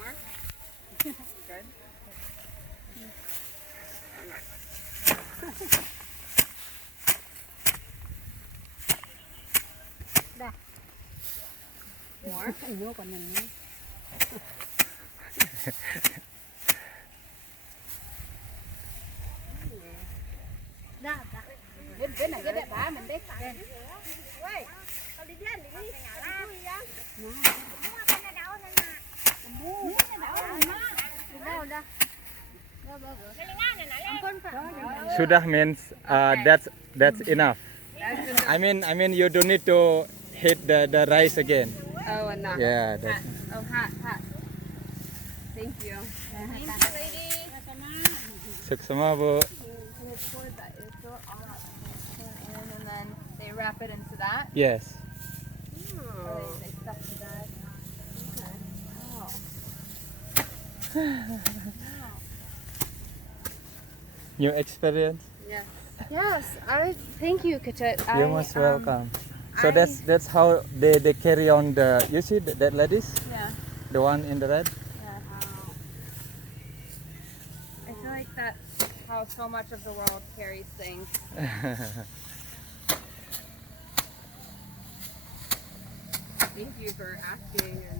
more. Good. More. Vô còn mình. Bên này cái đẹp bá mình đấy. Ôi, tao đi lên đi. Sudah means that's enough. I mean you don't need to hit the rice again. Oh, and not. Yeah. That's, Oh, hot. Thank you. Thanks, lady. Suksama bu. And then they wrap it into that. Yes. Or they stuff the bag. New experience. Yes. Yes. I thank you, Kachit. You're most welcome. So that's how they carry on the. You see that ladies? Yeah. The one in the red. Yeah. I feel like that's how so much of the world carries things. Thank you for asking. And